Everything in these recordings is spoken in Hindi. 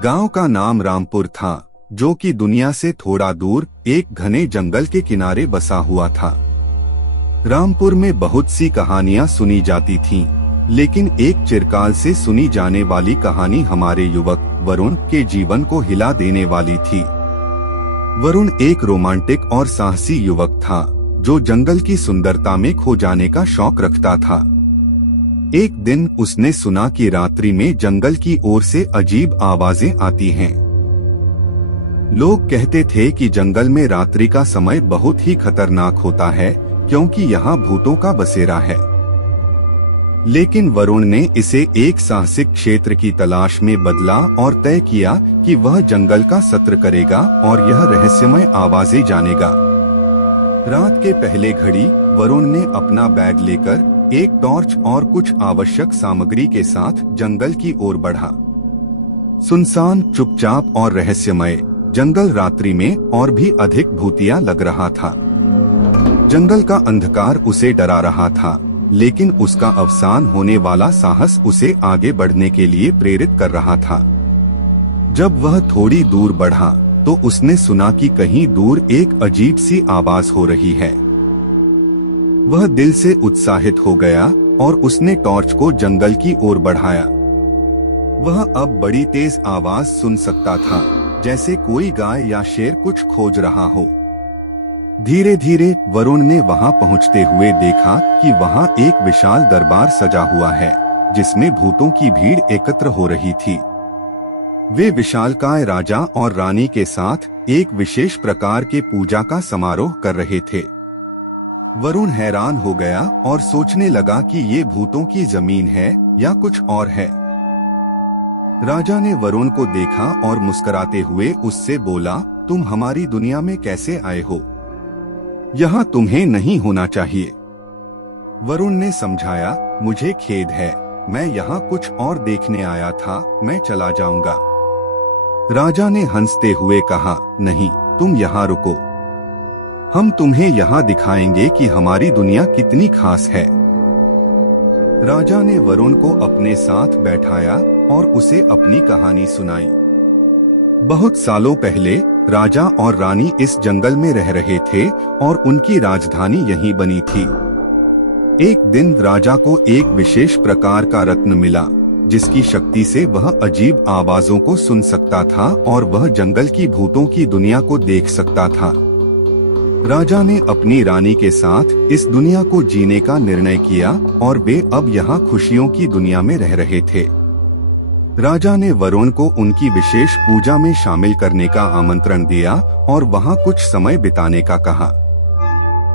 गांव का नाम रामपुर था, जो कि दुनिया से थोड़ा दूर एक घने जंगल के किनारे बसा हुआ था। रामपुर में बहुत सी कहानियां सुनी जाती थीं, लेकिन एक चिरकाल से सुनी जाने वाली कहानी हमारे युवक वरुण के जीवन को हिला देने वाली थी। वरुण एक रोमांटिक और साहसी युवक था, जो जंगल की सुंदरता में खो जाने का शौक रखता था। एक दिन उसने सुना कि रात्रि में जंगल की ओर से अजीब आवाजें आती हैं। लोग कहते थे कि जंगल में रात्रि का समय बहुत ही खतरनाक होता है, क्योंकि यहाँ भूतों का बसेरा है। लेकिन वरुण ने इसे एक साहसिक क्षेत्र की तलाश में बदला और तय किया कि वह जंगल का सत्र करेगा और यह रहस्यमय आवाजें जानेगा। रात के पहले घड़ी वरुण ने अपना बैग लेकर एक टॉर्च और कुछ आवश्यक सामग्री के साथ जंगल की ओर बढ़ा। सुनसान, चुपचाप और रहस्यमय जंगल रात्रि में और भी अधिक भूतिया लग रहा था। जंगल का अंधकार उसे डरा रहा था, लेकिन उसका अवसान होने वाला साहस उसे आगे बढ़ने के लिए प्रेरित कर रहा था। जब वह थोड़ी दूर बढ़ा तो उसने सुना कि कहीं दूर एक अजीब सी आवाज हो रही है। वह दिल से उत्साहित हो गया और उसने टॉर्च को जंगल की ओर बढ़ाया। वह अब बड़ी तेज आवाज सुन सकता था, जैसे कोई गाय या शेर कुछ खोज रहा हो। धीरे धीरे वरुण ने वहां पहुंचते हुए देखा कि वहां एक विशाल दरबार सजा हुआ है, जिसमें भूतों की भीड़ एकत्र हो रही थी। वे विशालकाय राजा और रानी के साथ एक विशेष प्रकार के पूजा का समारोह कर रहे थे। वरुण हैरान हो गया और सोचने लगा कि ये भूतों की जमीन है या कुछ और है। राजा ने वरुण को देखा और मुस्कुराते हुए उससे बोला, तुम हमारी दुनिया में कैसे आए हो? यहाँ तुम्हें नहीं होना चाहिए। वरुण ने समझाया, मुझे खेद है, मैं यहाँ कुछ और देखने आया था, मैं चला जाऊंगा। राजा ने हंसते हुए कहा, नहीं, तुम यहाँ रुको। हम तुम्हें यहाँ दिखाएंगे कि हमारी दुनिया कितनी खास है। राजा ने वरुण को अपने साथ बैठाया और उसे अपनी कहानी सुनाई। बहुत सालों पहले राजा और रानी इस जंगल में रह रहे थे और उनकी राजधानी यहीं बनी थी। एक दिन राजा को एक विशेष प्रकार का रत्न मिला, जिसकी शक्ति से वह अजीब आवाजों को सुन सकता था और वह जंगल की भूतों की दुनिया को देख सकता था। राजा ने अपनी रानी के साथ इस दुनिया को जीने का निर्णय किया और वे अब यहाँ खुशियों की दुनिया में रह रहे थे। राजा ने वरुण को उनकी विशेष पूजा में शामिल करने का आमंत्रण दिया और वहां कुछ समय बिताने का कहा।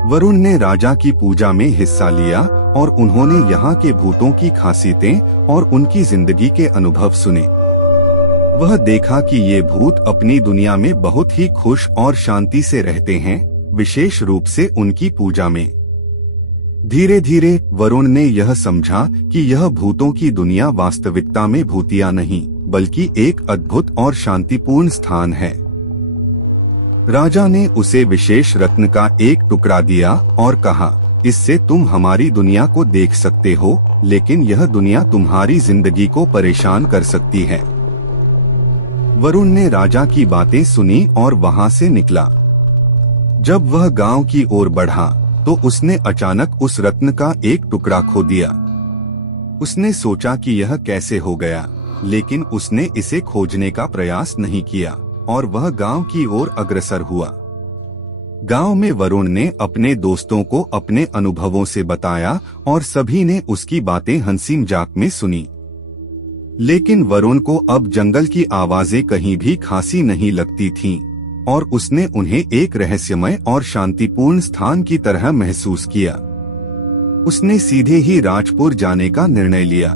वरुण ने राजा की पूजा में हिस्सा लिया और उन्होंने यहाँ के भूतों की खासियतें और उनकी जिंदगी के अनुभव सुने। वह देखा कि ये भूत अपनी दुनिया में बहुत ही खुश और शांति से रहते हैं, विशेष रूप से उनकी पूजा में। धीरे धीरे वरुण ने यह समझा कि यह भूतों की दुनिया वास्तविकता में भूतिया नहीं, बल्कि एक अद्भुत और शांतिपूर्ण स्थान है। राजा ने उसे विशेष रत्न का एक टुकड़ा दिया और कहा, इससे तुम हमारी दुनिया को देख सकते हो, लेकिन यह दुनिया तुम्हारी जिंदगी को परेशान कर सकती है। वरुण ने राजा की बातें सुनी और वहां से निकला। जब वह गांव की ओर बढ़ा तो उसने अचानक उस रत्न का एक टुकड़ा खो दिया। उसने सोचा कि यह कैसे हो गया, लेकिन उसने इसे खोजने का प्रयास नहीं किया और वह गांव की ओर अग्रसर हुआ। गांव में वरुण ने अपने दोस्तों को अपने अनुभवों से बताया और सभी ने उसकी बातें हंसी मजाक में सुनी। लेकिन वरुण को अब जंगल की आवाजें कहीं भी खासी नहीं लगती थीं और उसने उन्हें एक रहस्यमय और शांतिपूर्ण स्थान की तरह महसूस किया। उसने सीधे ही राजपुर जाने का निर्णय लिया।